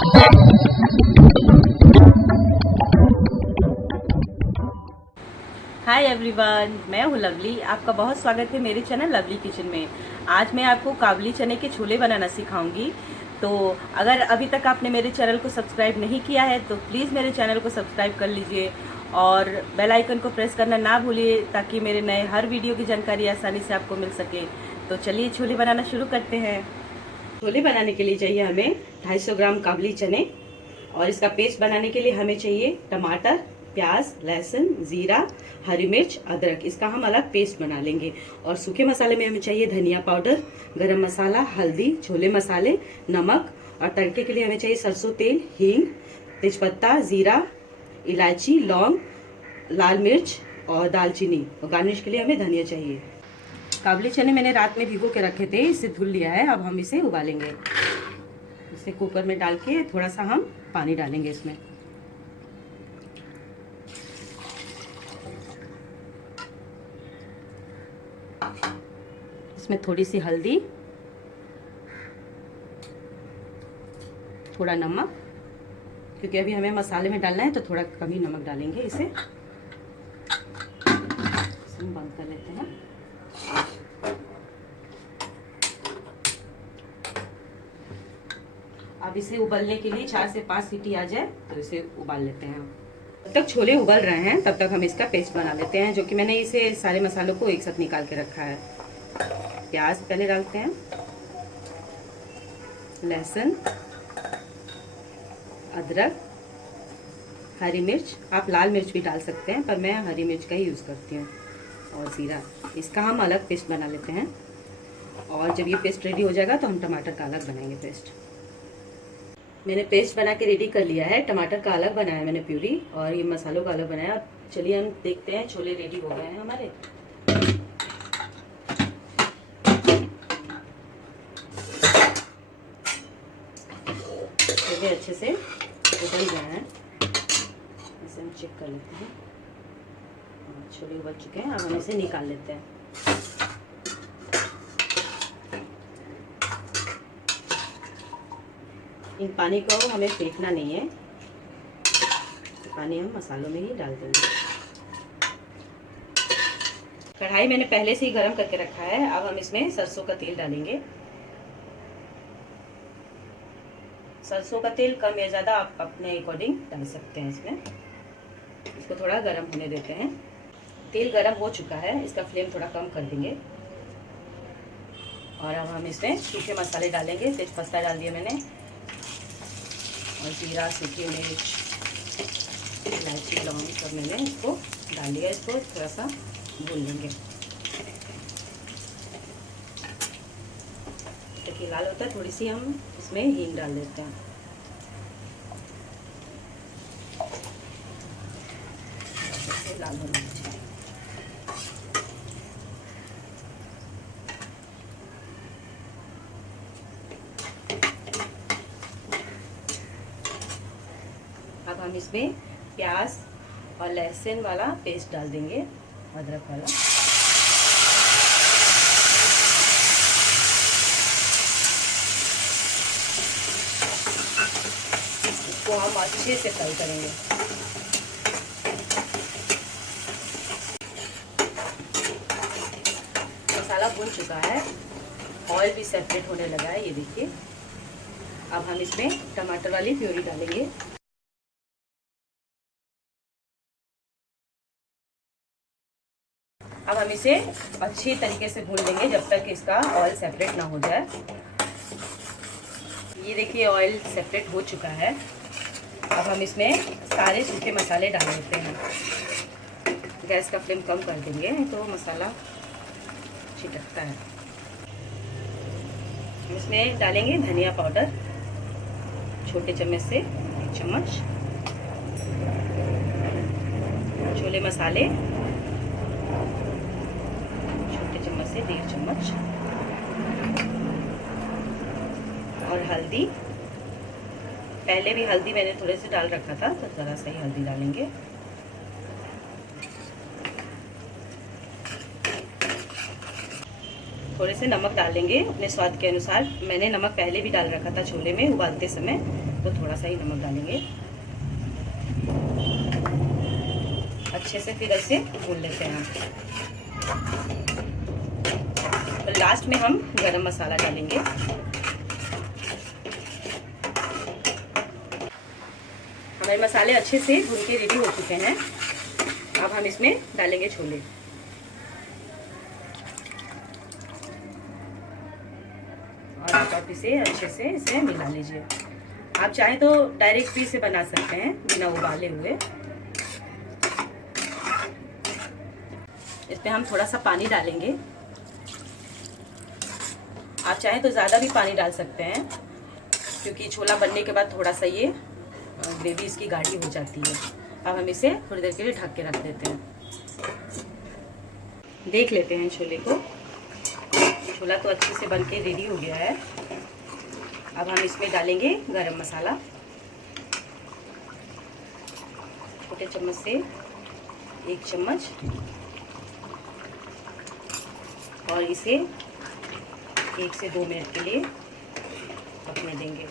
Hi everyone, मैं हूँ lovely. आपका बहुत स्वागत है मेरे चैनल लवली किचन में। आज मैं आपको काबुली चने के छोले बनाना सिखाऊंगी। तो अगर अभी तक आपने मेरे चैनल को सब्सक्राइब नहीं किया है तो प्लीज़ मेरे चैनल को सब्सक्राइब कर लीजिए और बेल आइकन को प्रेस करना ना भूलिए ताकि मेरे नए हर वीडियो की जानकारी आसानी से आपको मिल सके। तो चलिए छोले बनाना शुरू करते हैं। छोले बनाने के लिए चाहिए हमें 250 ग्राम काबुली चने और इसका पेस्ट बनाने के लिए हमें चाहिए टमाटर, प्याज, लहसुन, जीरा, हरी मिर्च, अदरक। इसका हम अलग पेस्ट बना लेंगे। और सूखे मसाले में हमें चाहिए धनिया पाउडर, गरम मसाला, हल्दी, छोले मसाले, नमक। और तड़के के लिए हमें चाहिए सरसों तेल, हींग, तेजपत्ता, जीरा, इलायची, लौंग, लाल मिर्च और दालचीनी। और गार्निश के लिए हमें धनिया चाहिए। काबुली चने मैंने रात में भिगो के रखे थे, इसे धुल लिया है। अब हम इसे उबालेंगे। इसे कुकर में डाल के थोड़ा सा हम पानी डालेंगे इसमें। इसमें थोड़ी सी हल्दी, थोड़ा नमक, क्योंकि अभी हमें मसाले में डालना है तो थोड़ा कम ही नमक डालेंगे। इसे बंद कर लेते हैं। अब इसे उबलने के लिए 4 से 5 सीटी आ जाए तो इसे उबाल लेते हैं। जब तक छोले उबल रहे हैं तब तक हम इसका पेस्ट बना लेते हैं, जो कि मैंने इसे सारे मसालों को एक साथ निकाल के रखा है। प्याज पहले डालते हैं, लहसुन, अदरक, हरी मिर्च। आप लाल मिर्च भी डाल सकते हैं पर मैं हरी मिर्च का ही यूज़ करती हूँ। और जीरा। इसका हम अलग पेस्ट बना लेते हैं। और जब ये पेस्ट रेडी हो जाएगा तो हम टमाटर का अलग बनाएंगे पेस्ट। मैंने पेस्ट बना के रेडी कर लिया है। टमाटर का अलग बनाया मैंने प्यूरी, और ये मसालों का अलग बनाया। चलिए हम देखते हैं। छोले रेडी हो गए हैं हमारे। छोले अच्छे से उबल गए हैं, इसे हम चेक कर लेते हैं। छोले उबल चुके हैं। अब हम इसे निकाल लेते हैं। इन पानी को हमें फेंकना नहीं है, पानी हम मसालों में ही डाल देंगे। कढ़ाई मैंने पहले से ही गरम करके रखा है। अब हम इसमें सरसों का तेल डालेंगे। सरसों का तेल कम या ज़्यादा आप अपने अकॉर्डिंग डाल सकते हैं इसमें। इसको थोड़ा गरम होने देते हैं। तेल गरम हो चुका है, इसका फ्लेम थोड़ा कम कर देंगे। और अब हम इसमें सूखे मसाले डालेंगे। तेजपत्ता डाल दिया मैंने, और जीरा, सूखी मिर्च, इलायची, लौंग सब मैंने इसको डाल दिया। इसको थोड़ा सा भून लेंगे। ताकि लाल होता है, थोड़ी सी हम इसमें हींग डाल देते हैं। लाल होना चाहिए। अब हम इसमें प्याज और लहसुन वाला पेस्ट डाल देंगे, अदरक वाला। इसको हम अच्छे से फ्राई करेंगे। मसाला भून चुका है, ऑयल भी सेपरेट होने लगा है, ये देखिए। अब हम इसमें टमाटर वाली प्यूरी डालेंगे। अब हम इसे अच्छी तरीके से भून लेंगे जब तक इसका ऑयल सेपरेट ना हो जाए। ये देखिए ऑयल सेपरेट हो चुका है। अब हम इसमें सारे सूखे मसाले डाल देते हैं। गैस का फ्लेम कम कर देंगे तो मसाला छिटकता है। इसमें डालेंगे धनिया पाउडर, छोटे चम्मच से 1 चम्मच, छोले मसाले छोटे चम्मच से 1.5 चम्मच, और हल्दी। पहले भी हल्दी मैंने थोड़े से डाल रखा था तो ज़रा सा ही हल्दी डालेंगे। थोड़े से नमक डालेंगे अपने स्वाद के अनुसार। मैंने नमक पहले भी डाल रखा था छोले में उबालते समय, तो थोड़ा सा ही नमक डालेंगे। अच्छे से फिर ऐसे भून लेते हैं। तो लास्ट में हम गरम मसाला डालेंगे। हमारे मसाले अच्छे से भून के रेडी हो चुके हैं। अब हम इसमें डालेंगे छोले। और आप इसे अच्छे से इसे मिला लीजिए। आप चाहे तो डायरेक्ट भी इसे बना सकते हैं बिना उबाले हुए। इसमें हम थोड़ा सा पानी डालेंगे। आप चाहें तो ज़्यादा भी पानी डाल सकते हैं, क्योंकि छोला बनने के बाद थोड़ा सा ये ग्रेवी इसकी गाढ़ी हो जाती है। अब हम इसे थोड़ी देर के लिए ढक के रख देते हैं। देख लेते हैं छोले को। छोला तो अच्छे से बन के रेडी हो गया है। अब हम इसमें डालेंगे गरम मसाला। छोटे चम्मच से 1 चम्मच, और इसे 1 से 2 मिनट के लिए पकने देंगे।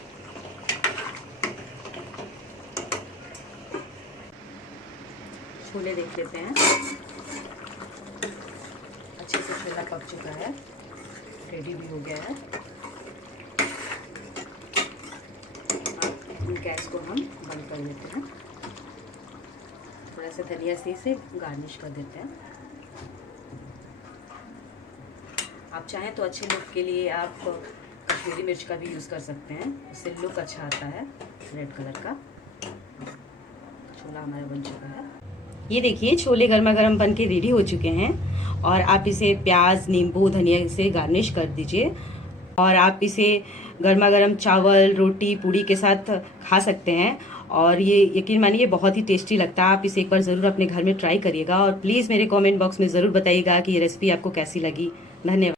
छोले देख लेते हैं। अच्छे से छोला पक चुका है, रेडी भी हो गया है। अब गैस को हम बंद कर देते हैं। थोड़ा सा धनिया से इसे गार्निश कर देते हैं। आप चाहें तो अच्छे लुक के लिए आप कश्मीरी मिर्च का भी यूज़ कर सकते हैं, उससे लुक अच्छा आता है रेड कलर का। छोला हमारा बन चुका है। ये देखिए छोले गर्मा गर्म बन के रेडी हो चुके हैं। और आप इसे प्याज, नींबू, धनिया से गार्निश कर दीजिए। और आप इसे गर्मा गर्म चावल, रोटी, पूड़ी के साथ खा सकते हैं। और ये यकीन मानिए बहुत ही टेस्टी लगता है। आप इसे एक बार ज़रूर अपने घर में ट्राई करिएगा। और प्लीज़ मेरे कमेंट बॉक्स में ज़रूर बताइएगा कि ये रेसिपी आपको कैसी लगी। धन्यवाद।